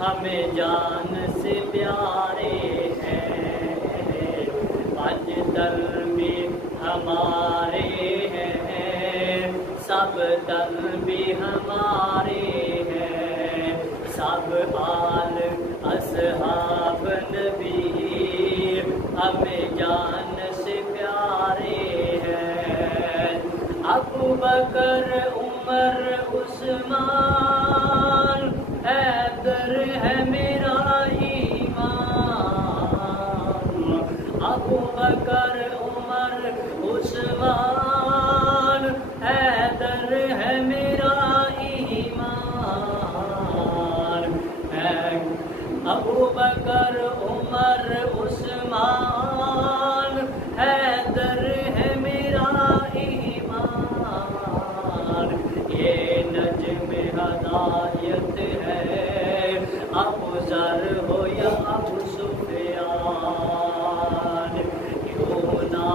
ہمیں جان سے پیارے ہیں، پنج تن بھی ہمارے ہیں، سب تن بھی ہمارے ہیں، سب آل اصحاب نبی ہمیں جان سے پیارے ہیں، ابو بکر عمر عثمان حیدر ہے میرا ایمان، ابو بکر عمر عثمان حیدر ہے میرا ایمان، ابو بکر عمر عثمان حیدر ہے میرا ایمان، یہ نجم ہدایت ہے، ابو ذر ہو یا ابو سفیان، کیوں نہ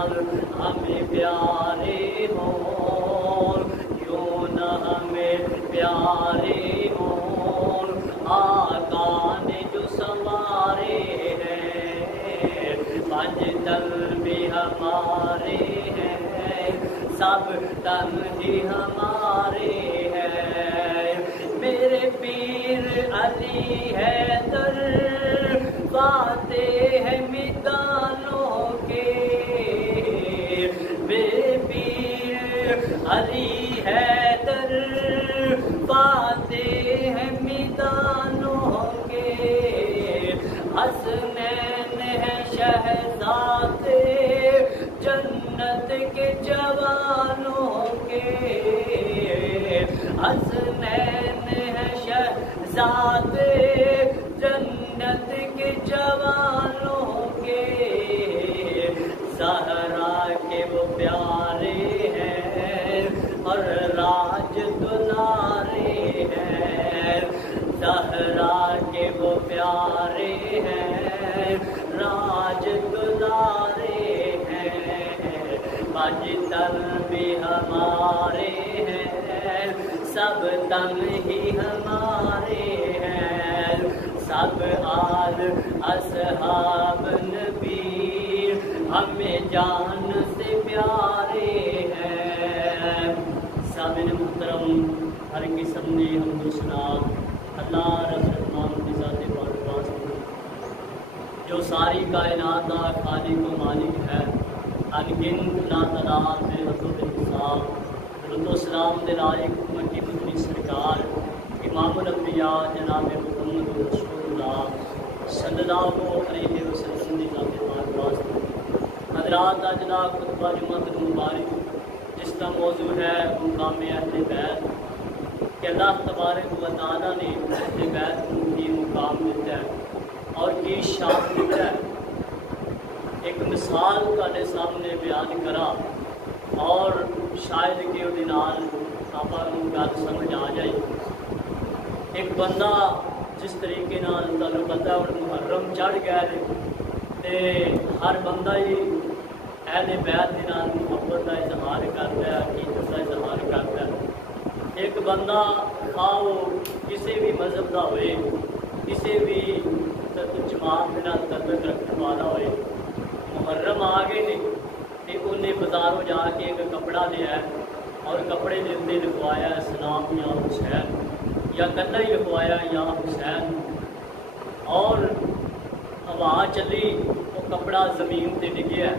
ہمیں پیارے ہوں، کیوں نہ ہمیں پیارے ہوں، آقا نے جو سنوارے ہیں، پنج تن بھی ہمارے ہیں، سب تن ہی ہمارے ہیں، میرے پیر علی حیدر فاتح ہے میدانوں کے، میرے پیر علی حیدر فاتح ہے میدانوں کے، حسنین ہے شہزادے جنت کے جوانوں کے، حسنین ہے شہزادے جنت کے جوانوں کے، زہرا کے وہ پیارے ہیں اور راج دلارے ہیں، زہرا کے وہ پیارے ہیں راج دلارے ہیں، پنج تن بھی ہمارے ہیں، سب تن ہی ہمارے ہیں، سب آل اصحاب نبی ہمیں جان سے پیارے ہیں، سامعین محترم، ہر قسم نے حمد و ثنا اللہ رب الرحمن کی ذات بارگاہ جو ساری کائنات کا خالق و مالک ہے، انگن لا تعداد میں حضرت حساب درود و سلام دے لائق مکی مدنی سرکار امام الانبیاء جناب محمد رسول اللہ صلی اللہ علیہ وسلم دی ذات بارگاہ حضرات اج دا خطبہ جمعہ مبارک جس کا موضوع ہے مقام اہل بیت کہ اللہ تبارک و تعالیٰ نے اہل بیت کو کی مقام دیتا ہے اور کی شان دیتا ہے، ایک مثال تواڈے سامنے بیان کرا اور شاید کہ وہ نال آپ گل سمجھ آ جائے۔ ایک بندہ جس طریقے نال تمہیں پتہ ہے محرم چڑھ گیا ہے تے ہر بندہ ہی اہل بیت دے نال محبت کا اظہار کرتا ہے، عقیدت کا اظہار کرتا ہے۔ ایک بندہ خواہ وہ کسی بھی مذہب کا ہوئے، کسی بھی جماعت کے نال تعلق رکھنے والا ہوئے، محرم آ گئے نے کہ انہیں بازاروں جا کے ایک کپڑا لیا اور کپڑے کے اتنے لکھوایا سلام یا حسین، یا کلا ہی لکھوایا یا حسین، اور ہوا چلی وہ کپڑا زمین تے ڈگیا،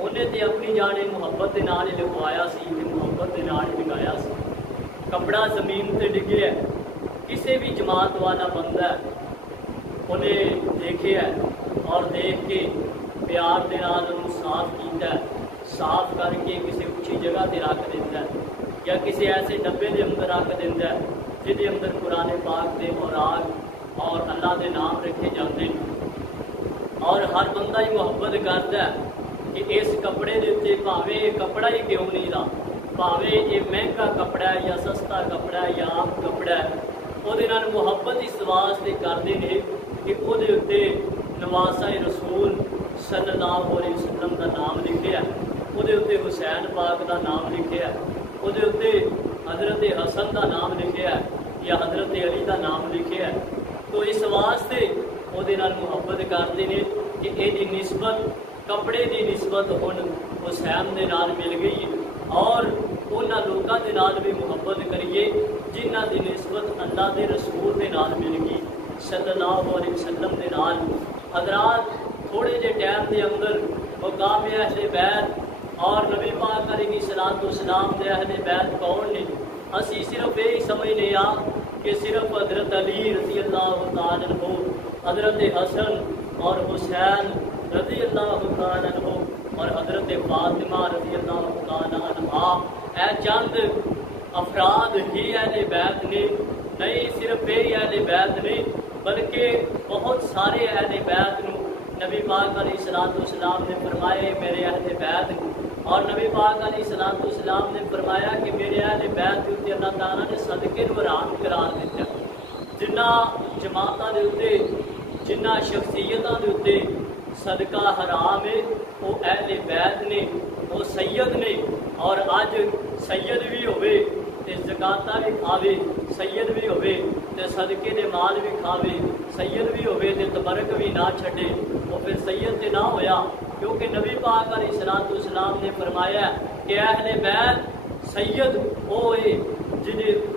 انہیں تے اپنی جانے محبت کے نال ہی لکھوایا سی تے محبت کے نال ہی لگایا سی، کپڑا زمین تے ڈگیا، کسی بھی جماعت والا بندہ انہیں دیکھے اور دیکھ کے پیار دے نال انہوں صاف کیتا ہے، صاف کر کے کسی اچھی جگہ تے رکھ دیتا ہے یا کسی ایسے ڈبے دے اندر رکھ دیتا ہے جہدے اندر قرآن پاک دے اوراق اور اللہ دے نام رکھے جاتے ہیں۔ اور ہر بندہ ہی محبت کرتا ہے کہ اس کپڑے دے اتنے بھاویں یہ کپڑا ہی کیوں نہیں رہا، بھاویں یہ مہنگا کپڑا ہے یا سستا کپڑا ہے یا عام کپڑا ہے، وہ محبت اس واسطے کرتے ہیں کہ وہ نواسا رسول صلی اللہ علیہ وسلم کا نام لکھے ہے، وہ حسین پاک کا نام لکھے ہے، وہ حضرت حسن کا نام لکھے ہے یا حضرت علی کا نام لکھے ہے۔ تو اس واسطے وہ محبت کرتے ہیں کہ یہ نسبت کپڑے کی نسبت ہن حسین دے نال مل گئی اور انہاں لوکاں دے نال بھی محبت کریے جنہاں دی نسبت اللہ دے رسول دے نال مل گئی صلی اللہ علیہ وسلم دے نال۔ حضرات تھوڑے جے ٹائم دے اندر مقام اہل بیت اور نبی پاک علیہ الصلوۃ والسلام دے اہل بیت کون نے؟ اسی صرف یہی سمجھنے آ کہ صرف حضرت علی رضی اللہ تعالیٰ عنہ، حضرت حسن اور حسین رضی اللہ تعالیٰ عنہ اور حضرت فاطمہ رضی اللہ تعالیٰ عنہا اے چند افراد ہی اہل بیت نے، نہیں صرف یہی اہل بیت نے بلکہ بہت سارے اہل بیت نو نبی پاک علیہ الصلوۃ والسلام نے فرمایا میرے اہل بیت، اور نبی پاک علیہ الصلوۃ والسلام نے فرمایا کہ میرے اہل بیت کے اتنے اللہ تعالیٰ نے صدقے نو حرام قرار دیتا، جنہ جماعتاں دے اتنے جنہ شخصیتاں دے اتنے صدقہ حرام ہے وہ اہل بیت نے، وہ سید نے، اور اج سید بھی ہوئے تے زکاتاں بھی کھاوے، سید بھی ہوئے تے صدقے دے مال بھی کھاوے، سید بھی ہوئے تے تبرک بھی نہ چھڈے، وہ پھر سید تے نہ ہویا، کیونکہ نبی پاک علیہ الصلوۃ والسلام نے فرمایا کہ اہل بیت سید وہ ہے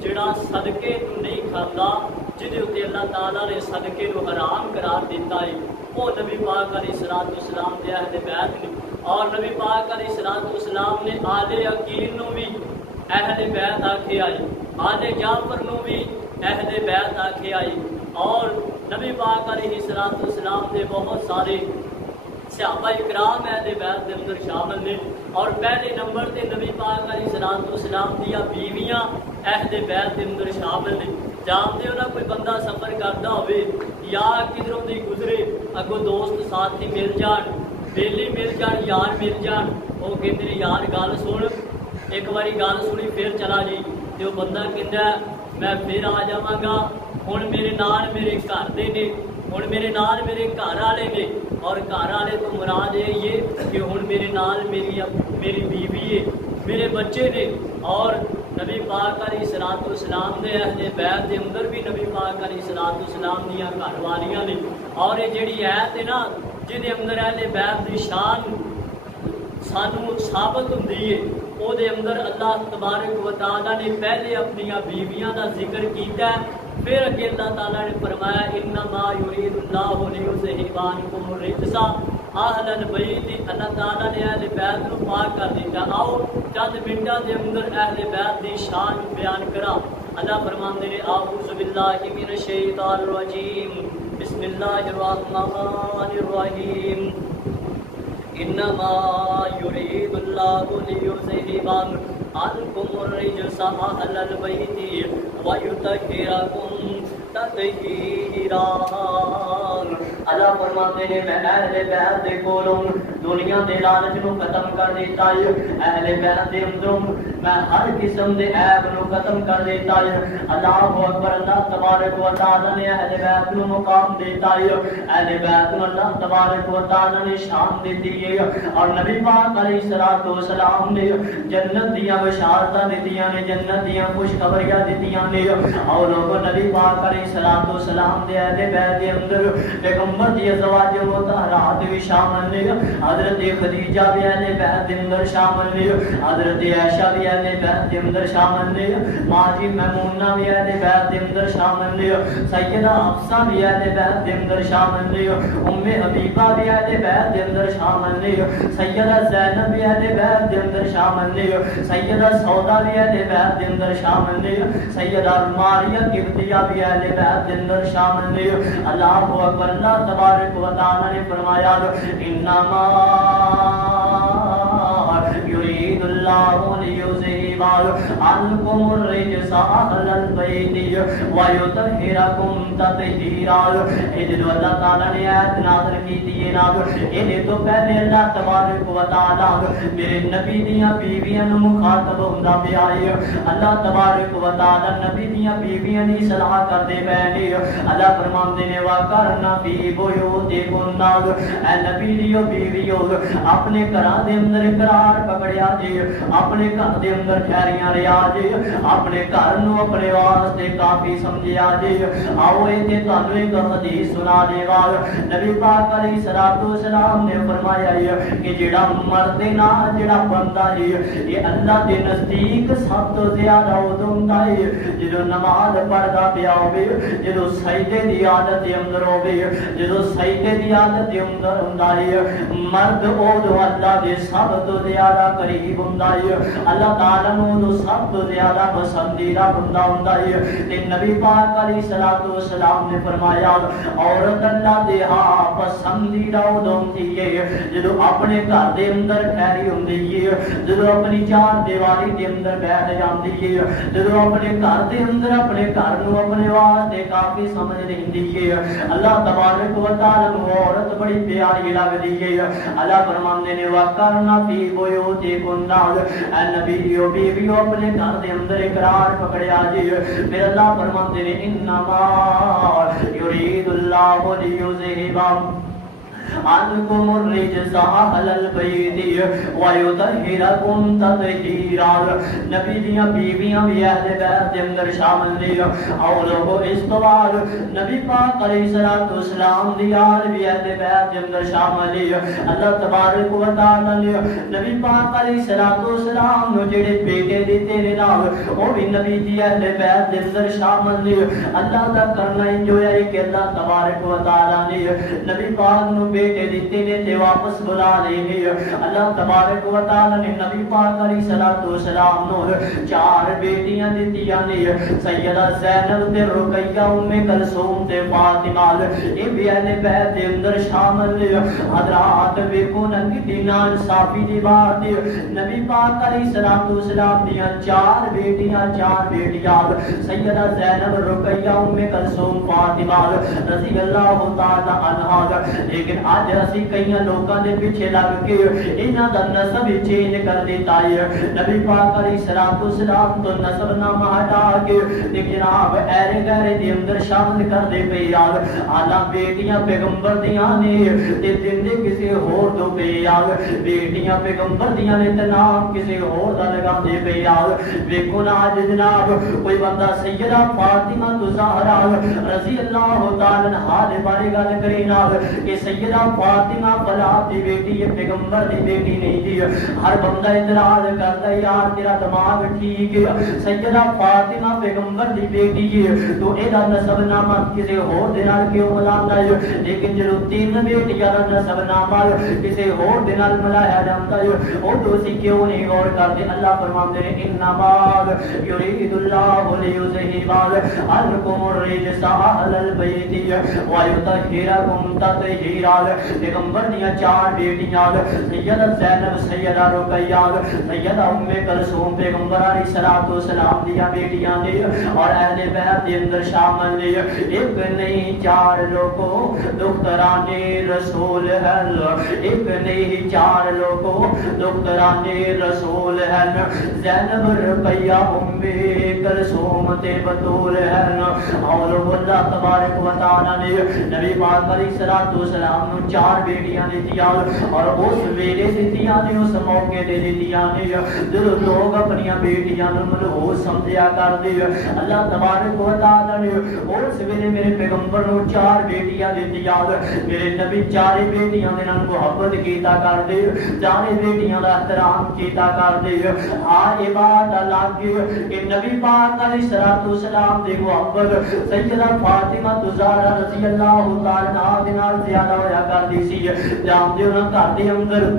جڑا صدقے نو نہیں کھاتا، جہدے اتنے اللہ تعالیٰ نے صدقے نو حرام قرار دیتا ہے، وہ نبی پاک علیہ الصلوۃ والسلام دے اہل بیت نے۔ اور نبی پاک علیہ الصلوۃ والسلام نے آل عقیل نو بھی اہل بیت آکھے آئی، آل جعفر نو بھی اہل بیت آکھے آئی، اور نبی پاک علیہ الصلوۃ والسلام دے بہت سارے صحابہ اکرام اہل بیت دے اندر شامل نے، اور پہلے نمبر تے نبی پاک علیہ الصلوۃ والسلام دیا بیویاں اہل بیت دے اندر شامل نے۔ جانتے ہو نا کوئی بندہ سفر کرتا ہوئے یا کدھروں دی گزرے اگوں دوست ساتھی مل جان، بیلی مل جان، یار مل جان، وہ کہتے ہیں یار گل سن، ایک باری گل سنی پھر چلا جی، تو بندہ کہتا ہے میں پھر آ جاواں گا، ہن میرے نال میرے گھر دے نے، ہن میرے نال میرے گھر والے نے، اور گھر والے تو مراد یہ کہ ہن میرے نال میری بیوی ہے، میرے بچے نے، اور نبی پاک علیہ الصلوۃ والسلام دے اہل بیت دے اندر بھی نبی پاک علیہ الصلوۃ والسلام دیا گھر والیاں نے، اور یہ جڑی آیت ہے نا جہدے اندر اہل بیت دی شان سانو ثابت ہوندی ہے، او دے اندر اللہ تبارک و تعالیٰ نے پہلے اپنی بیویاں دا ذکر کیتا ہے، پھر اگے اللہ تعالیٰ نے فرمایا انما یرید اللہ لیذھب عنکم الرجس اہل البیت، اللہ تعالیٰ نے اہل بیت کو پاک کر دیتا۔ آؤ چند منٹاں دے اندر اہل بیت دی شان بیان کرا۔ اللہ فرماندے نے اعوذ باللہ من الشیطان الرجیم بسم اللہ الرحمن الرحیم انما یرید اللہ لیذھب عنکم الرجس اہل البیت ویطہرکم تطہیرا۔ اللہ فرماتے ہیں میں اہل بیت دے کولوں دنیا دے لالچ نو ختم کر دیتا ہے، اہل بیت دے اندروں میں ہر قسم دے عیب نو ختم کر دیتا ہے۔ اللہ اکبر، اللہ تبارک و تعالی نے اہل بیت نو مقام دیتا ہے، اہل بیت نو اللہ تبارک و تعالی نے شان دیتی ہے، اور نبی پاک علیہ الصلوۃ والسلام نے جنت دیاں بشارتاں دتیاں نے، جنت دیاں خوشخبریاں دتیاں نے، اور لوگوں نبی پاک علیہ الصلوۃ والسلام دے اہل بیت دے اندر پیغمبر دی ازواج مطہرات بھی شامل نے، حضرت خدیجہ بھی اہل بیت دے اندر شامل نے، حضرت عائشہ بھی اہل بیت دے اندر شامل نے، ماں جی میمونہ بھی اہل بیت دے اندر شامل نے، سیدہ حفصہ بھی اہل بیت دے اندر شامل نے، ام حبیبہ بھی اہل بیت دے اندر شامل نے، سیدہ زینب بھی اہل بیت دے اندر شامل نے، سیدہ سودا بھی اہل بیت دے اندر شامل نے، سیدہ ماریہ قبطیہ بھی اہل بیت دے اندر شامل نے۔ اللہ اکبر، اللہ تبارک و تعالی نے فرمایا انما یرید اللہ لیذہب عنکم الرجس اہل البیت ویطہرکم تطہیرا۔ اے جدو اللہ تعالی نے آیت نازل کی تھی نا، اے تو پہلے اللہ تبارک و تعالی میرے نبی دیاں بیویاں نو مخاطب ہوندا پیا ہے۔ اللہ تبارک و تعالی نبی دیاں بیویاں دی صلاح کردے پے نے۔ اللہ فرماندے نے وَقَرْنَ فِي بُيُوتِكُنَّ، اے نبی دیو بیویو اپنے گھراں دے اندر قرار پکڑیا جی، اپنے گھر دے اندر ٹھہریاں رہیا جی، اپنے گھر نو اپنے واسطے کافی سمجھیا جی۔ آؤ ایتھے تانوں ایک حدیث سنا دیواں۔ نبی پاک علیہ الصلوۃ والسلام نے فرمایا ہے کہ جڑا مرد نا، جڑا بندہ ہے یہ اللہ دے نزدیک سب تو زیادہ ادوں ہوندا ہے جدو نماز پڑھدا پیا ہوے، جدو سجدے دی عادت دے اندر ہوے، جدو سجدے دی عادت دے اندر ہوندا ہے مرد اودوں اللہ دے سب تو زیادہ قریب ہوندا ہے، اللہ تعالی نو سب تو زیادہ پسندیدہ بندہ ہوندا ہے۔ تے نبی پاک علیہ الصلوۃ والسلام نے فرمایا عورت اللہ دے ہاں پسندیدہ ادوں ہوندی ہے جدو اپنے گھر دے اندر ٹھہری ہوندی ہے، جدو اپنی چار دیواری دے اندر بیٹھ جاندی ہے، جدو اپنے گھر دے اندر اپنے گھر نو اپنے واسطے کافی سمجھ لیندی ہے۔ اللہ تبارک و تعالی نو عورت بڑی پیاری لگدی ہے۔ اللہ فرماندے نے وَقَرْنَ فِي بُيُوتِكُنَّ، اے نبی دیو بیویو اپنے گھر دے اندر اقرار پکڑیا جی۔ پھر اللہ فرماندے نے انما یرید اللہ لیذہب عنکم الرجس اہل البیت ویطہرکم تطہیرا۔ نبی دیاں بیویاں بھی اہل بیت دے اندر شامل نے، اور لوگو اس تو بعد نبی پاک علیہ الصلوۃ والسلام دی آل بھی اہل بیت دے اندر شامل ہے۔ اللہ تبارک و تعالی نے نبی پاک علیہ الصلوۃ والسلام نو جڑے بیٹے دتے نے نا او بھی نبی دی اہل بیت دے اندر شامل نے۔ اللہ دا کرنا جو ہے کہ اللہ تبارک و تعالی نے نبی پاک نو بیٹے دیتے نے تے واپس بلا لے نے۔ اللہ تبارک و تعالی نے نبی پاک علیہ الصلوۃ والسلام نو 4 بیٹیاں دتیاں نے، سیدہ زینب تے رقیہ، ام کلثوم تے فاطمہ، اے بھی اہل بیت دے اندر شامل نے۔ حضرات ویکھو نا کتنی ناانصافی دی بات ہے، نبی پاک علیہ الصلوۃ والسلام دیاں 4 بیٹیاں سیدہ زینب، رقیہ، ام کلثوم، فاطمہ رضی اللہ تعالی عنہا، لیکن آج اسی کئی لوگوں کے پیچھے لگ کے انہاں دا نسب چینج کر دیتا ہے۔ نبی پاک علیہ الصلوۃ والسلام تو نسب نامہ ہٹا کے جناب ایرے گہرے دے اندر شامل کر دے پے یار، آلا بیٹیاں پیغمبر دیاں نے تے زندے کسی ہور تو پے یار، بیٹیاں پیغمبر دیاں نے تے نام کسی ہور دا لگا دے پے یار۔ ویکھو نا اج جناب کوئی بندہ سیدہ فاطمہ الزہرا رضی اللہ تعالی عنہا دے بارے گل کرے نا کہ سیدہ فاطمہ فلاں دی بیٹی ہے، پیغمبر دی بیٹی نہیں دی، ہر بندہ اعتراض کرتا ہے یار تیرا دماغ ٹھیک ہے، سیدہ فاطمہ پیغمبر دی بیٹی ہے تو اے دا نسب نامہ کسی ہور دے نال کیوں ملاندا ہے؟ لیکن جدوں 3 بیٹیاں دا نسب نامہ کسی ہور دے نال ملایا جاندا ہے او تو اسی کیوں نہیں غور کردے؟ اللہ فرماندے نے انما یرید اللہ لیذہب عنکم الرجس اہل البیت ویطہرکم تطہیرا۔ پیغمبر دیاں 4 بیٹیاں سیدہ زینب، سیدہ رقیہ، سیدہ ام کلثوم پیغمبر علیہ الصلوۃ والسلام دیاں بیٹیاں نے اور اہل بیت دے اندر شامل نے۔ ایک نہیں 4 لوگوں دختران رسول ہیں، ایک نہیں 4 لوگوں دختران رسول ہیں، زینب، رقیہ، ام کلثوم تے بطول ہیں۔ اور اللہ تبارک و تعالی نے نبی پاک علیہ الصلوۃ والسلام نو 4 بیٹیاں دتیاں اور اس ویلے دتیاں نے اس موقع تے دتیاں نے جدوں لوگ اپنی بیٹیاں نو منحوس سمجھیا کردے اللہ تبارک و تعالی نے اس ویلے میرے پیغمبر نو 4 بیٹیاں دتیاں میرے نبی 4 بیٹیاں دے نال محبت کیتا کردے 4 بیٹیاں دا احترام کیتا کردے ہاں یہ بات الگ کہ نبی پاک علیہ الصلوۃ والسلام دی محبت سیدہ فاطمہ زہرا رضی اللہ تعالی عنہا دے نال زیادہ ہویا کردی سی جان دے انہاں گھر دے اندر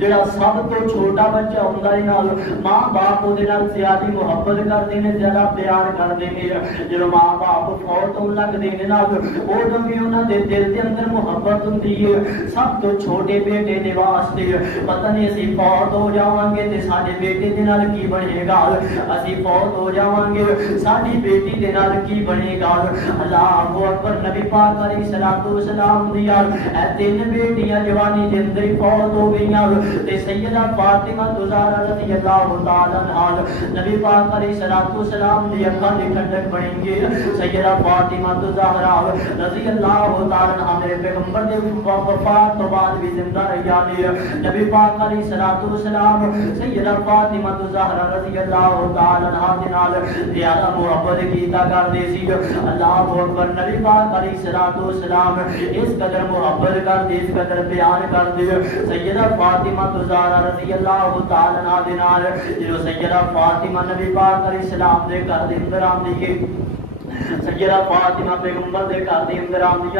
جڑا سب تو چھوٹا بچہ ہوندا ہے نال ماں باپ دے نال زیادہ محبت کردے نے زیادہ پیار کردے نے جدوں ماں باپ فوت ہون لگدے نے نال اودوں بھی انہاں دے دل دے اندر محبت ہوندی ہے سب تو چھوٹے بیٹے دے واسطے پتہ نہیں اسی فوت ہو جاواں گے تے ساڈے بیٹے دے نال کی بنے گا اسی فوت ہو جاواں گے ساڈی بیٹی دے نال کی بنے گا اللہ اکبر نبی پاک علیہ الصلوۃ والسلام دی اے 3 بیٹیاں جوانی دے اندر ہی فوت ہو گئیاں تے سیدہ فاطمہ زہرا رضی اللہ تعالی عنہا نبی پاک علیہ الصلوۃ والسلام دی اکھاں دی ٹھنڈک بنیں گے سیدہ فاطمہ زہرا رضی اللہ تعالی عنہا میرے پیغمبر دے وفات تو بعد بھی زندہ رہی نبی پاک علیہ الصلوۃ والسلام سیدہ فاطمہ زہرا رضی اللہ تعالی عنہا دے نال زیادہ محبت کیتا کردے سی اللہ اکبر نبی پاک علیہ الصلوۃ والسلام اس قدر محبت کردے اس قدر بیان کردے سیدہ فاطمہ زہرا رضی اللہ تعالی عنہا دے نال جو سیدہ فاطمہ نبی پاک علیہ السلام دے گھر دے اندر آندی ہے سیدہ فاطمہ پیغمبر دے گھر دے اندر آندی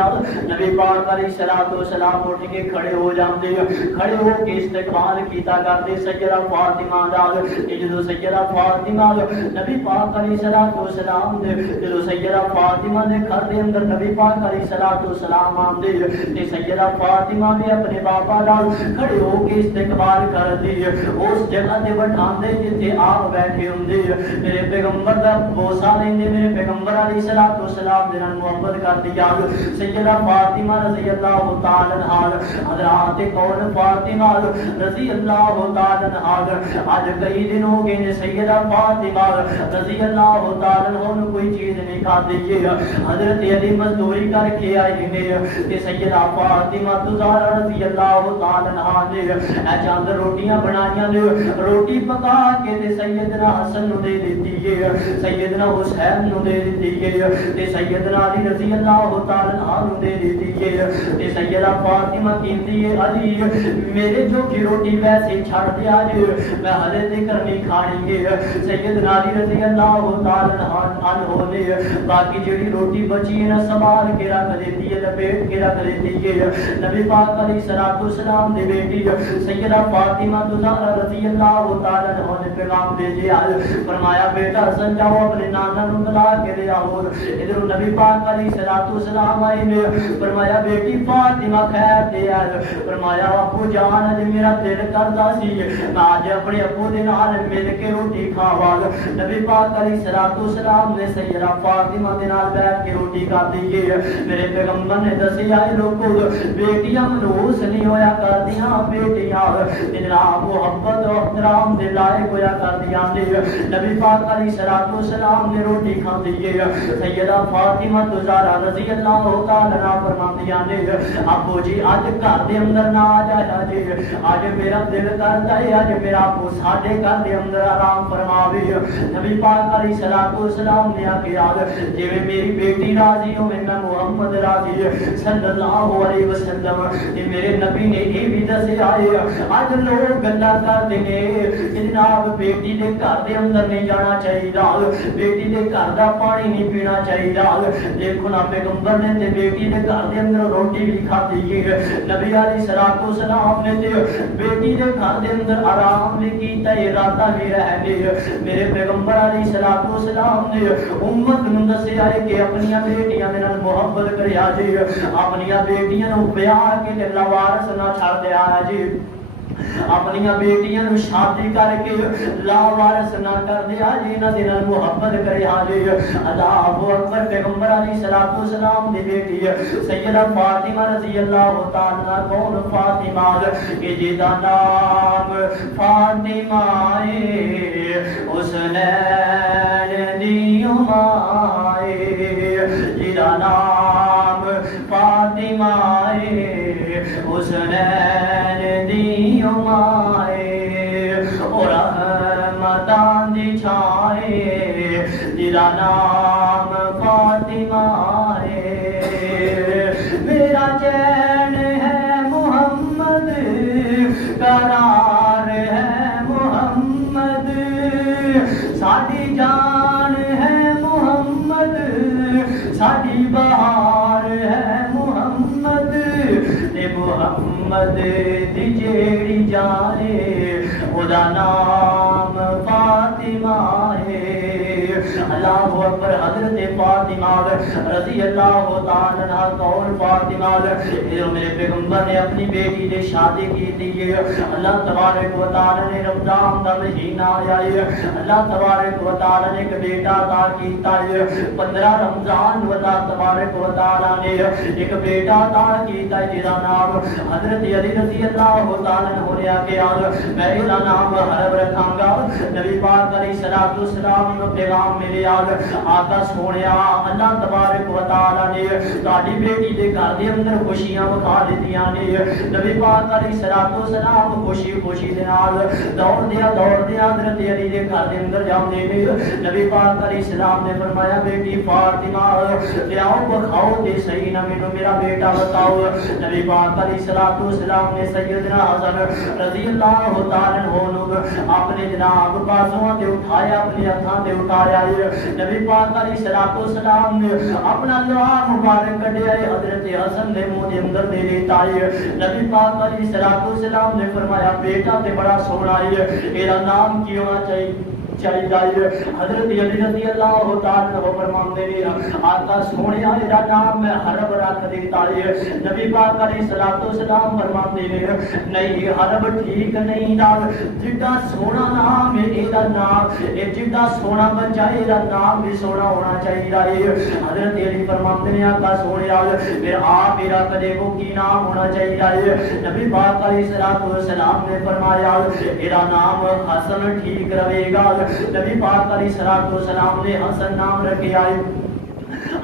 نبی پاک علیہ الصلوۃ والسلام اٹھ کے کھڑے ہو جاندے کھڑے ہو کے استقبال کیتا کردے سیدہ فاطمہ دا جدوں سیدہ فاطمہ نبی پاک علیہ الصلوۃ والسلام دے جدوں سیدہ فاطمہ دے گھر دے اندر نبی پاک علیہ الصلوۃ والسلام آندے تے سیدہ فاطمہ بھی اپنے باپا نال کھڑے ہو کے استقبال کردی اس جگہ تے بٹھاندے جتھے آپ بیٹھے ہوندے میرے پیغمبر دا بوسا لیندے میرے پیغمبر علیہ الصلوۃ والسلام دے نال محبت کردی سیدہ فاطمہ رضی اللہ تعالی عنہا حضرات کون فاطمہ رضی اللہ تعالی عنہا آج کئی دن ہو گئے نے سیدہ فاطمہ رضی اللہ تعالی عنہ کوئی چیز نہیں کھادی حضرت علی مزدوری کر کے آئی نے کہ سیدہ فاطمہ زہرا رضی اللہ تعالی عنہا نے چند روٹیاں بنائیاں نے روٹی پکا کے تے سیدنا حسن نو دے دتی ہے سیدنا حسین نو دے دتی تے سیدنا علی رضی اللہ تعالی عنہ دے دیتی ہے تے سیدہ فاطمہ کہندی ہے علی میرے جو کی روٹی ویسے چھڑ دیا جے میں ہلے تے کرنی کھانی ہے سیدنا علی رضی اللہ تعالی عنہ نے باقی جڑی روٹی بچی ہے نا سنبھال کے رکھ دیتی ہے لپیٹ کے رکھ دیتی ہے نبی پاک علیہ الصلوۃ والسلام دی بیٹی سیدہ فاطمہ زہرا رضی اللہ تعالی عنہ نے پیغام بھیجا فرمایا بیٹا حسن جاؤ اپنے نانا نو بلا کے لے آؤ ادھر نبی پاک علیہ الصلوۃ والسلام آئے نے فرمایا بیٹی فاطمہ خیر دے فرمایا ابو جان اج میرا دل کردا سی میں اج اپنے ابو دے نال مل کے روٹی کھاواں نبی پاک علیہ الصلوۃ والسلام نے سیدہ فاطمہ دے نال بیٹھ کے روٹی کھادی ہے میرے پیغمبر نے دسیا اے لوگو بیٹیاں منحوس نہیں ہویا کردیاں بیٹیاں جناب محبت اور احترام دے لائق ہویا کردیاں نے نبی پاک علیہ الصلوۃ والسلام نے روٹی کھادی ہے سیدہ فاطمہ زہرا رضی اللہ تعالی عنہا فرماندیاں نے ابو جی اج گھر دے اندر نہ آ جایا جی اج میرا دل کردا ہے اج میرا ابو ساڈے گھر دے اندر آرام فرماوے نبی پاک علیہ الصلوۃ والسلام نے آکھیا جویں میری بیٹی راضی ہوے میں محمد راضی صلی اللہ علیہ وسلم تے میرے نبی نے یہ بھی دسیا ہے اج لوگ گلاں کردے نے جناب بیٹی دے گھر دے اندر نہیں جانا چاہیے بیٹی دے گھر دا پانی نہیں پینا چاہیے دیکھو نا پیغمبر نے تے بیٹی دے گھر دے اندر روٹی بھی کھادی ہے نبی علیہ الصلوۃ والسلام نے تے بیٹی دے گھر دے اندر آرام بھی کیتا ہے راتاں بھی رہنے میرے پیغمبر علیہ الصلوۃ والسلام نے امت نوں دسیا ہے کہ اپنی بیٹیاں دے نال محبت کریا جی اپنی بیٹیاں نوں بیاہ کے لاوارث نہ چھڑ دیا جی اپنی بیٹیاں نو شادی کر کے لاوارث نہ کر دیا جی انہاں دے نال محبت کریا جی اللہ اکبر پیغمبر علیہ الصلوۃ والسلام دی بیٹی سیدہ فاطمہ رضی اللہ تعالی عنہا کون فاطمہ کہ جدا نام فاطمہ حسنین دی ماں جدا نام فاطمہ جدا نام فاطمہ ہے، میرا چین ہے محمد، قرار ہے محمد، ساڈی جان ہے محمد، ساڈی بہار ہے محمد، تے محمد دی جیڑی جانے خدا نام فاطمہ ہے۔ اللہ اکبر۔ حضرت فاطمہ رضی اللہ تعالی عنہ قول فاطمہ، میرے پیغمبر نے اپنی بیٹی نے شادی کی تھی، اللہ تبارک و تعالی نے رمضان کا مہینہ آیا ہے، اللہ تبارک و تعالی نے ایک بیٹا عطا کیتا ہے، 15 رمضان اللہ تبارک و تعالی نے ایک بیٹا عطا کیتا ہے جس کا نام حضرت علی رضی اللہ تعالی عنہ نے آگیا میں اس کا نام حرب رکھاں گا۔ نبی پاک علیہ الصلوۃ والسلام نے پیغام میرے آقا سونیا اللہ تبارک و تعالی نے تہاڈی بیٹی دے گھر دے اندر خوشیاں بکھا دتیاں نے۔ نبی پاک علیہ الصلوۃ والسلام خوشی خوشی دے نال دوڑدیا حضرت علی دے گھر دے اندر جاندے نے۔ نبی پاک علیہ السلام نے فرمایا بیٹی فاطمہ لیاؤ بکھاؤ تے صحیح نہ مینوں میرا بیٹا بتاؤ۔ نبی پاک علیہ الصلوۃ والسلام نے سیدنا حسن رضی اللہ تعالی عنہ اپنے جناب بازواں تے اٹھایا، اپنے ہاتھاں تے اٹھایا۔ نبی پاک علیہ الصلوۃ والسلام نے اپنا لوح مبارک کڈیا، حضرت حسن دے منہ دے اندر دے دیتا ہے۔ نبی پاک علیہ الصلوۃ والسلام نے فرمایا بیٹا تے بڑا سونا ہے، میرا نام کی ہونا چاہیے؟ حضرت علی رضی اللہ تعالی عنہ فرماندے نے آقا سونیا میرا نام میں حرب رکھ دیتا ہے۔ نبی پاک علیہ الصلوۃ والسلام فرماندے نے نہیں حرب ٹھیک نہیں، نال جڈا سونا نام ہے اے دا نام اے جڈا سونا بچہ اے دا نام بھی سونا ہونا چاہیے۔ حضرت علی فرماندے نے آقا سونیا پھر آپ میرا کدے کو کی نام ہونا چاہیے؟ نبی پاک علیہ الصلوۃ والسلام نے فرمایا میرا نام حسن ٹھیک رہے گا۔ نبی پاک علیہ الصلوۃ والسلام نے حسن نام رکھے آئے۔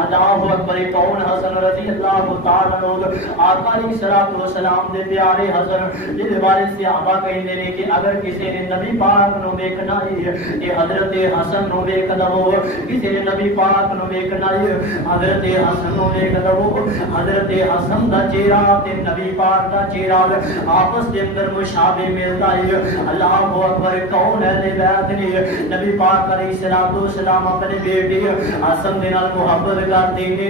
اللہ اکبر۔ کون حسن رضی اللہ تعالی عنہ آقا علیہ الصلوۃ والسلام دے پیارے حسن جس بارے صحابہ کہندے نے کہ اگر کسی نے نبی پاک نو ویکھنا ہے تے حضرت حسن نو ویکھ لو، کسی نے نبی پاک نو ویکھنا ہے حضرت حسن نو ویکھ لو۔ حضرت حسن دا چہرہ تے نبی پاک دا چہرہ آپس دے اندر مشابہ ملدا ہے۔ اللہ اکبر۔ کون اہل بیت نے نبی پاک علیہ الصلوۃ والسلام اپنے بیٹے حسن دے نال محبت کرتے ہیں،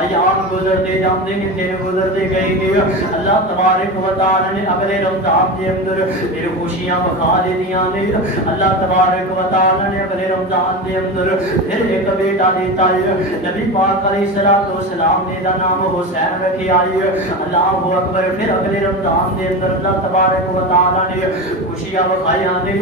ایام گزرتے جاندے نے، دن گزرتے گئے نے۔ اللہ تبارک و تعالی نے اگلے رمضان دے اندر پھر خوشیاں بکھا دیاں نے۔ اللہ تبارک و تعالی نے اگلے رمضان دے اندر پھر ایک بیٹا دیتا ہے۔ نبی پاک علیہ الصلوۃ والسلام نے دا نام حسین رکھے آئی۔ اللہ اکبر۔ پھر اگلے رمضان دے اندر اللہ تبارک و تعالی نے خوشیاں بکھائیاں نے۔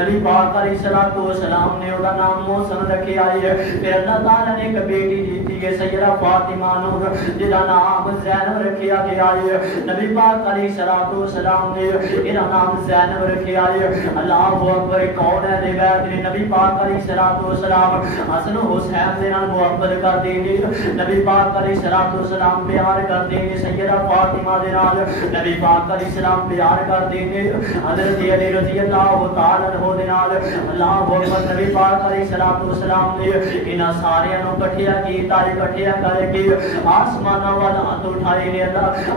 نبی پاک علیہ الصلوۃ والسلام نے دا نام محسن رکھے آئی۔ پھر اللہ تعالی نے ایک بیٹی دیتی ہے سیدہ فاطمہ نو جس کا نام زینب رکھا گیا ہے۔ نبی پاک علیہ الصلوۃ والسلام نے یہ نام زینب رکھا ہے۔ اللہ اکبر۔ کون ہے بیت نے نبی پاک علیہ الصلوۃ والسلام حسن و حسین دے نال محبت کرتے ہیں۔ نبی پاک علیہ الصلوۃ والسلام پیار کرتے ہیں سیدہ فاطمہ دے نال۔ نبی پاک علیہ السلام پیار کرتے ہیں حضرت علی رضی اللہ تعالی عنہ دے نال۔ اللہ اکبر۔ نبی پاک علیہ الصلوۃ والسلام نے انہاں سارے نو اکٹھیا کیتا، اکٹھیا کر کے آسمان والا ہاتھ اٹھائے نے۔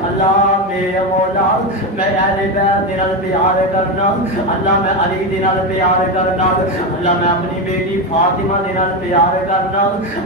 اللہ میرے مولا میں اہل بیت دے نال پیار کرنا، اللہ میں علی دے نال پیار کرنا، اللہ میں اپنی بیٹی فاطمہ دے نال پیار کرنا،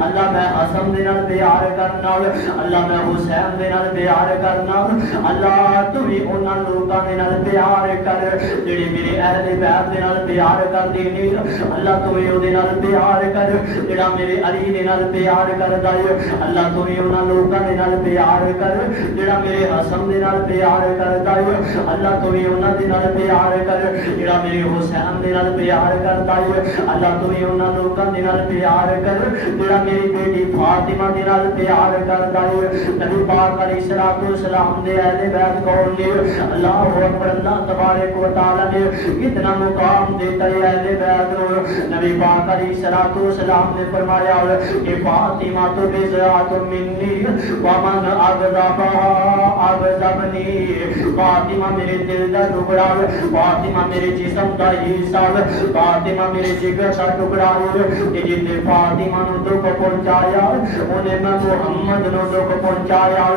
اللہ میں حسن دے نال پیار کرنا، اللہ میں حسین دے نال پیار کرنا۔ اللہ تو بھی انہاں لوکاں دے نال پیار کر جڑے میرے اہل بیت دے نال پیار کردے نے۔ اللہ تو بھی او دے نال پیار کر جڑا میرے علی دے نال پیار کردا ہے۔ اللہ تو بھی انہاں لوکاں دے نال پیار کر جڑا میرے حسن دے نال پیار کردا ہے۔ اللہ تو بھی انہاں دے نال پیار کر جڑا میرے حسین دے نال پیار کردا ہے۔ اللہ تو بھی انہاں لوکاں دے نال پیار کر جڑا میری بیٹی فاطمہ دے نال پیار کردا ہے۔ نبی پاک علیہ الصلوۃ والسلام دے اہل بیت کون نے؟ اللہ اکبر۔ اللہ تبارک و تعالی نے کتنا مقام دیتا ہے اہل بیت کو. نبی پاک علیہ الصلوۃ والسلام نے فرمایا کہ فاطمہ تو بضعۃ منی ومن اغضبها اغضبنی. فاطمہ میرے دل دا ٹکڑا، فاطمہ میرے جسم دا حصہ، فاطمہ میرے جگر دا ٹکڑا ہے. جن نے فاطمہ نو دکھ پہنچایا انہیں میں محمد نو دکھ پہنچایا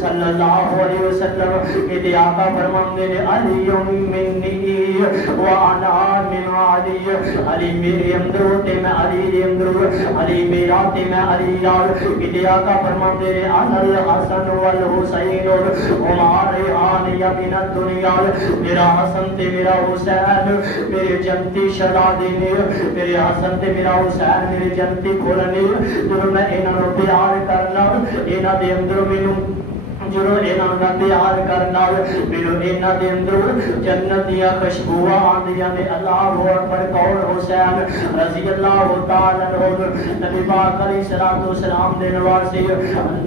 صلی اللہ علیہ وسلم. کہ آقا فرماندے نے علی منی وانا من علی. علی میرے اندر تے میں علی دے اندر، علی میرا تے میں علی نال. کہ آقا فرماندے نے انا الحسن والحسین ہما ریحان من الدنیا. میرا حسن تے میرا حسین میرے جنتی شہزادے نے، میرے حسن تے میرا حسین میرے جنتی پھول نے. جدوں میں انہاں نوں پیار کرنا انہاں دے اندر مینوں جدوں انہاں دا پیار کرنا مینوں انہاں دے اندر جنت دیاں خوشبوواں آندیاں نے. اللہ اکبر. کون؟ حسین رضی اللہ تعالی عنہ. نبی پاک علیہ الصلوۃ والسلام دے نواسے،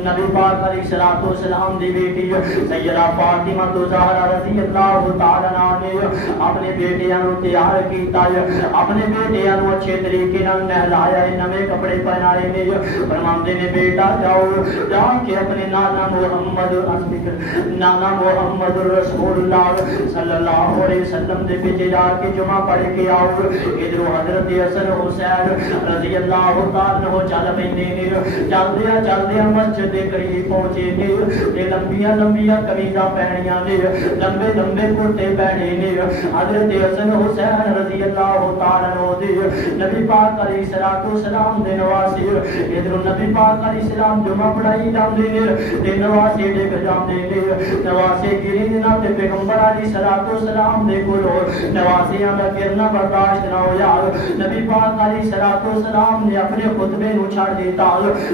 نبی پاک علیہ الصلوۃ والسلام دی بیٹی سیدہ فاطمہ الزہرا رضی اللہ تعالی عنہا نے اپنے بیٹیاں نوں تیار کیتا ہے، اپنے بیٹیاں نوں اچھے طریقے نال نہلایا ہے، نویں کپڑے پہنائے نے. فرماندے نے بیٹا جاؤ جا کے اپنے نانا محمد نانا محمد رسول اللہ صلی اللہ علیہ وسلم دے پیچھے جا کے جمعہ پڑھ کے آؤ. ادھر حضرت حسن حسین رضی اللہ تعالی عنہ چل پیندے نے. چلدیا چلدیا مسجد دے قریب پہنچے نے. تے لمبیاں لمبیاں قمیضاں پہنیاں نے، لمبے لمبے کرتے پہنے نے. حضرت حسن حسین رضی اللہ تعالی عنہ دے نبی پاک علیہ الصلوۃ والسلام دے نواسے. ادھر نبی پاک علیہ السلام جمعہ پڑھائی جاندے نے تے نواسے ڈگ جاندے نے. نواسے گرین نہ تے پیغمبر علیہ الصلوۃ والسلام دے کولو نواسیاں دا گرنا برداشت نہ ہویا. نبی پاک علیہ الصلوۃ والسلام نے اپنے خطبے نو چھڑ دیتا،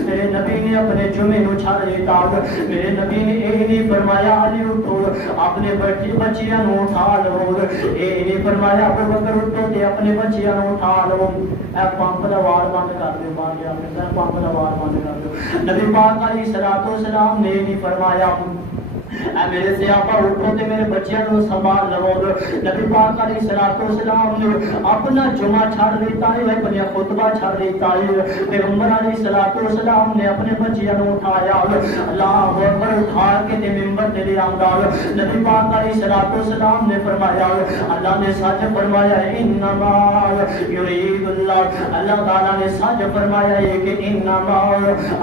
میرے نبی نے اپنے جمعے نو چھڑ دیتا. میرے نبی نے یہ نہیں فرمایا علی اٹھو اپنے بچیاں نو اٹھا لو، یہ نہیں فرمایا ابو بکر اٹھو تے اپنے بچیاں نو اٹھا لو. اے پمپ دا وار بند کر دو، باہر جا کے پمپ دا وار بند کر دو. نبی پاک علیہ الصلوۃ والسلام نے نہیں فرمایا اے میرے سیاپا اٹھو تے میرے بچیاں نو سنبھال لو. نبی پاک علیہ الصلوۃ والسلام نے اپنا جمعہ چھڑ دیتا ہے، اپنا خطبہ چھڑ دیتا ہے. پیغمبر علیہ الصلوۃ والسلام نے اپنے بچیاں نو اٹھایا، اللہ اکبر، اٹھا کے تے منبر تے لے آندا. نبی پاک علیہ الصلوۃ والسلام نے فرمایا، اللہ نے سچ فرمایا انما یرید اللہ، اللہ تعالی نے سچ فرمایا ہے کہ انما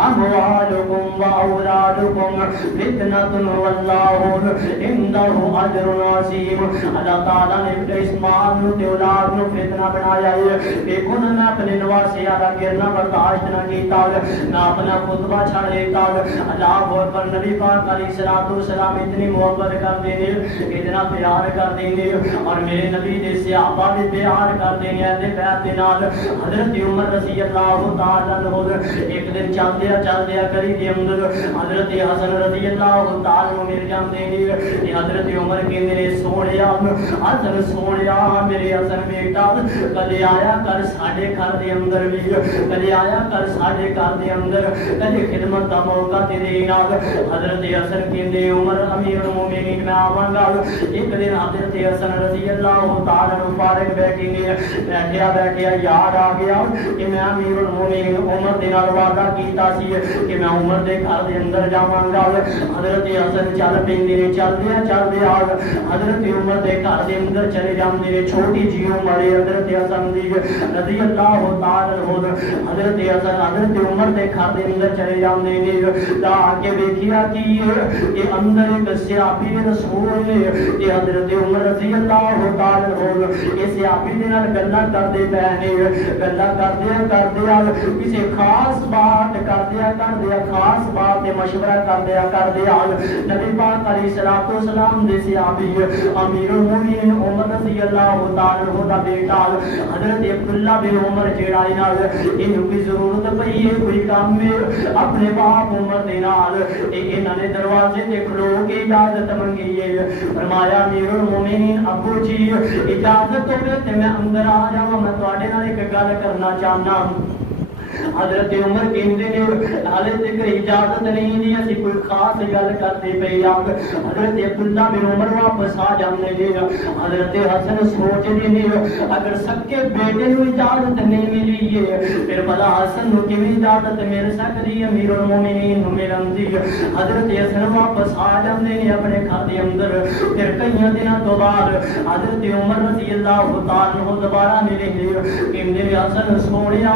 اموالکم واولادکم فتنۃ اللہ عنده اجر عظیم. اللہ تعالیٰ نے اس مال نو تے اولاد نو فتنہ بنایا ہے. دیکھو نا میں اپنے نواسے والا گرنا برداشت نہ کیتا، نہ اپنا خطبہ چھڑ دیتا. اللہ اکبر. نبی پاک علیہ الصلوۃ والسلام اتنی محبت کرتے ہیں، اتنا پیار کرتے ہیں، اور میرے نبی دے صحابہ بھی پیار کرتے ہیں اہل بیت دے نال. حضرت عمر رضی اللہ تعالی عنہ ایک دن چلدیا چلدیا گلی دے اندر حضرت حسن رضی اللہ تعالی مل جاندے نے. حضرت عمر کہندے نے سونیا حسن سونیا میرے حسن بیٹا کدے آیا کر ساڈے گھر دے اندر بھی، کدے آیا کر ساڈے گھر دے اندر، کدے خدمت دا موقع تے دینا. حضرت حسن کہندے عمر امیر المومنین میں آواں گا. ایک دن حضرت حسن رضی اللہ تعالی عنہ فارغ بیٹھے نے، بیٹھیا بیٹھیا یاد آ گیا کہ میں امیر المومنین عمر دے نال وعدہ کیتا سی کہ میں عمر دے گھر دے اندر جاواں گا. حضرت حسن چل پیندے نے، چلدیا چلدیا حضرت عمر دے گھر دے اندر چلے جاندے نے. چھوٹی جی عمر حضرت حسن دی رضی اللہ تعالی عنہ. حضرت حسن حضرت عمر دے گھر دے اندر چلے جاندے نے. تا کے ویکھیا کہ اندر ایک صحابی رسول نے تے حضرت عمر رضی اللہ تعالی عنہ اس صحابی دے نال گلاں کردے پے نے. گلاں کردے کسے خاص بات کردے خاص بات تے مشورہ کردے نبی پاک علیہ الصلوۃ والسلام دے صحابی امیر المومنین عمر رضی اللہ تعالی عنہ دا بیٹا حضرت عبداللہ بن عمر جیڑا نال انہوں کی ضرورت پئی ہے کوئی کام میں اپنے باپ عمر دے نال انہاں نے دروازے تے کھلو کے اجازت منگی ہے. فرمایا امیر المومنین ابو جی اجازت ہوے تے میں اندر آ جاواں، میں تواڈے نال ایک گل کرنا چاہنا. حضرت عمر کہندے نے حالے تک اجازت نہیں دی اسی کوئی خاص گل کرتے پے یاد حضرت عبداللہ بن عمر واپس آ جاندے نے حضرت حسن سوچ دے نے اگر سکے بیٹے نو اجازت نہیں ملی ہے پھر بلا حسن نو کیویں اجازت مل سکدی امیر المومنین نو ملن دی حضرت حسن واپس آ جاندے نے اپنے گھر دے اندر پھر کئی دنوں تو بعد حضرت عمر رضی اللہ تعالی عنہ دوبارہ ملے کہندے نے حسن سونیا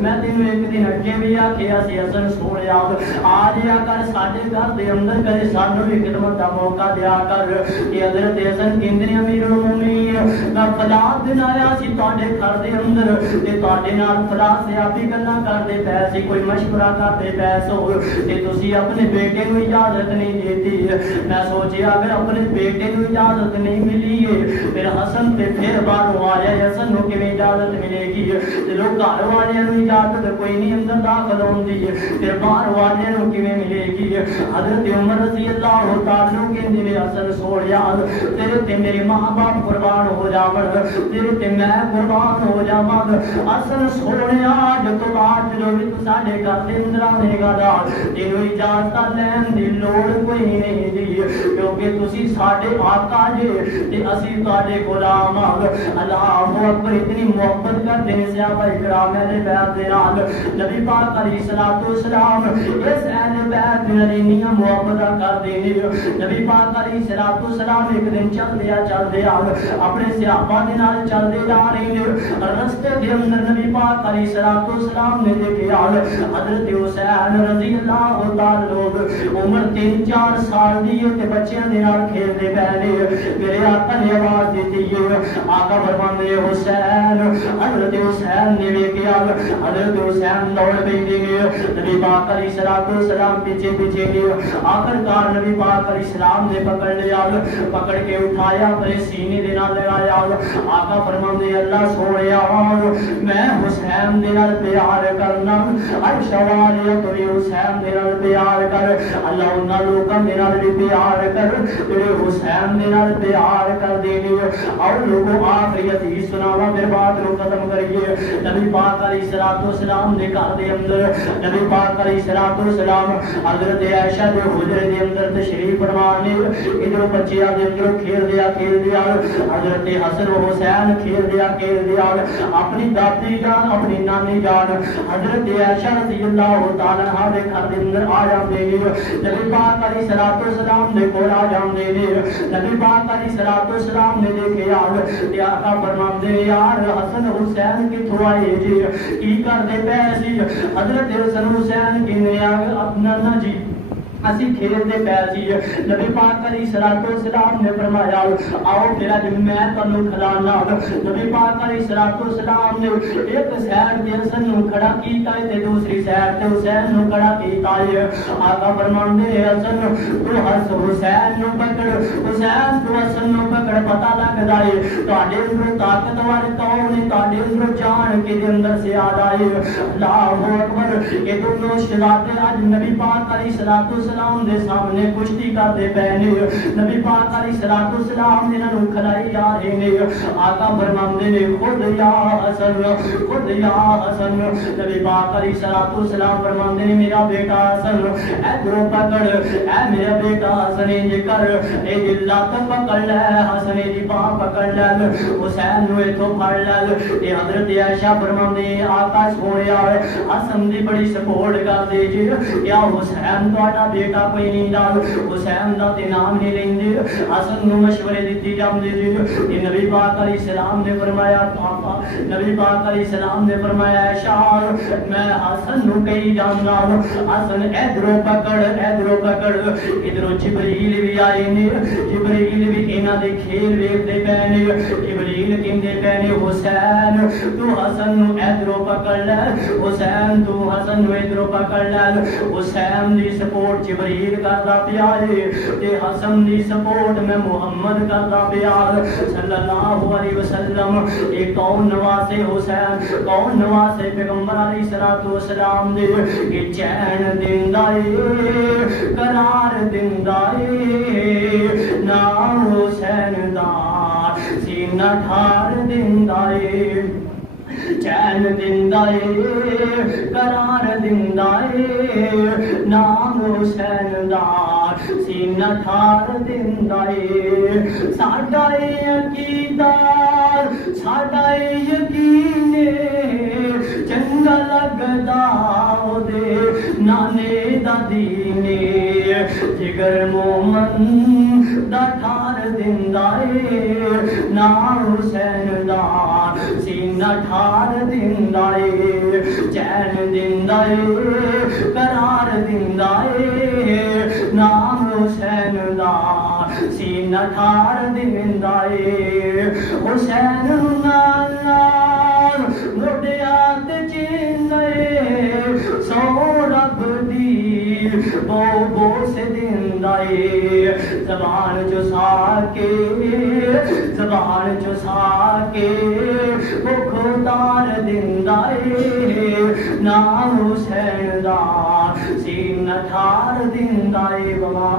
میں تینوں ایک دن اگے بھی آکھیا سی حسن سونیا آ جیا کر ساڈے گھر دے اندر کدے سانوں بھی خدمت دا موقع دیا کر کہ حضرت حسن کہندے نے امیر المومنین میں فلاں دن آیا سی تواڈے گھر دے اندر تے تواڈے نال فلاں سیاسی گلاں کردے پے سی کوئی مشورہ کردے پے سو تے تسی اپنے بیٹے نو اجازت نہیں دیتی میں سوچیا اگر اپنے بیٹے نو اجازت نہیں ملی ہے پھر حسن تے پھر باہروں آیا حسن نو کیویں اجازت ملے گی چلو گھر والے نو اجازت کوئی نہیں اندر داخل ہوندی ہے پھر باہر والے نو کیویں ملے گی حضرت عمر رضی اللہ تعالی عنہ کہندے نے حسن سونیا تیرے تے میرے ماں باپ قربان ہو جاون تیرے تے میں قربان ہو جاواں حسن سونیا جو تو بعد جو بھی تو ساڈے گھر دے اندر آوے گا تینوں اجازت لین دی لوڑ کوئی نہیں دی کیونکہ تسی ساڈے آقا جے تے اسی تواڈے غلام اللہ اکبر اتنی محبت کرتے ہیں صحابہ کرام اہل بیت دے نال نبی پاک علیہ الصلوۃ والسلام اس اہل بیت دے نال انیاں محبتاں کردے نے نبی پاک علیہ الصلوۃ والسلام ایک دن چلدے اپنے صحابہ دے نال چلدے جا رہے ہیں رستے دے اندر نبی پاک علیہ الصلوۃ والسلام نے دیکھا حضرت حسین رضی اللہ تعالی عنہ عمر 3-4 سال دی تے بچیاں دے نال کھیلدے پے نے میرے آقا نے آواز دیتی ہے آقا فرماندے حسین حضرت حسین نے ویکھیا حضرت حسین دوڑ پیندے نے نبی پاک علیہ الصلوۃ والسلام پیچھے پیچھے گئے آخرکار نبی پاک علیہ السلام نے پکڑ لیا پکڑ کے اٹھایا اپنے سینے دے نال لگایا آقا فرماندے اللہ سونیا میں حسین دے نال پیار کرنا عرش والے تو حسین دے نال پیار کر اللہ انہاں لوکاں دے نال بھی پیار کر تیرے حسین دے نال پیار کر دے اور لوگوں آخری حدیث سناوا پھر بات نو ختم کریے نبی پاک علیہ الصلوۃ والسلام دے گھر دے اندر نبی پاک علیہ الصلوۃ والسلام حضرت عائشہ دے حجرے دے اندر تشریف فرما نے ادھر بچیاں دے اندر کھیل دیا حضرت حسن و حسین کھیل دیا اپنی دادی جان اپنی نانی جان حضرت عائشہ رضی اللہ تعالی عنہا دے گھر دے اندر آ جاندے نے نبی پاک علیہ الصلوۃ والسلام دے کول آ جاندے نے نبی پاک علیہ الصلوۃ والسلام نے دیکھے تے آقا فرماندے یار حسن حسین کتھوں آئے جی کی کردے پے سی حضرت حسن حسین کہندے اپنا نا جی اسی کھیلتے پے سی نبی پاک علیہ الصلوۃ والسلام نے فرمایا آؤ پھر اج میں تانوں کھلانا نبی پاک علیہ الصلوۃ والسلام نے ایک سائیڈ تے حسن نوں کھڑا کیتا تے دوسری سائیڈ تے حسین نوں کھڑا کیتا ہے آقا فرماندے حسن تو حسین نوں پکڑ حسین تو حسن نوں پکڑ پتہ لگدا ہے تواڈے اندر طاقتور کون ہے تواڈے اندر جان کے دے اندر سے آ جائے اللہ اکبر یہ دونوں شہزادے اج نبی پاک علیہ الصلوۃ والسلام دے سامنے کشتی کرتے پے نے نبی پاک علیہ الصلوۃ والسلام انہاں نوں کھلائی جا رہے نے آقا فرماندے نے خود یا حسن نبی پاک علیہ الصلوۃ والسلام فرماندے نے میرا بیٹا حسن ادھر پکڑ اے میرا بیٹا حسن یہ کر اے دل لات پکڑ لے حسن دی باں پکڑ لے حسین نو ایتھوں پھڑ لے اے حضرت عائشہ فرماندے آقا سونیا حسن دی بڑی سپورٹ کر دے جی یا حسین تہاڈا بیٹا کوئی نہیں نال حسین دا تے نام نہیں لیندے حسن نو مشورے دتی جاندے جی کہ نبی پاک علیہ السلام نے فرمایا پاپا نبی پاک علیہ السلام نے فرمایا عائشہ میں حسن نو کہی جاندا حسن ادھروں پکڑ ادھروں جبرائیل بھی آئے نے جبرائیل بھی انہاں دے کھیل ویکھدے پے نے جبرائیل کہندے پے نے حسین تو حسن نو ادھروں پکڑ لے حسین تو حسن نو ادھروں پکڑ لے حسین دی سپورٹ جبرائیل کردا پیا ہے تے حسن دی سپورٹ میں محمد کردا پیا صلی اللہ علیہ وسلم اے کون نواسے حسین کون نواسے پیغمبر علیہ الصلوۃ والسلام دے اے چین دیندا اے قرار دیندا اے نام حسین دا سینہ ٹھار دیندا اے چین چین دیندا اے قرار دیندا اے نام حسین دا سینہ ٹھار دیندا اے ساڈا عقیدہ ساڈا یقین چنگا لگدا او دے نانے دا دین جگر مومن دا ٹھار دیندا اے نام حسین دا سینہ ٹھار دیندا اے چین دیندا اے قرار دیندا اے نام حسین دا سینہ ٹھار دیندا اے حسین نال موڈیاں تے چیندے سو رب دی بو بو سے دیندا اے زبان چسا کے بھوک اتار دیندا اے نام حسین دا سینہ ٹھار دیندا اے بابا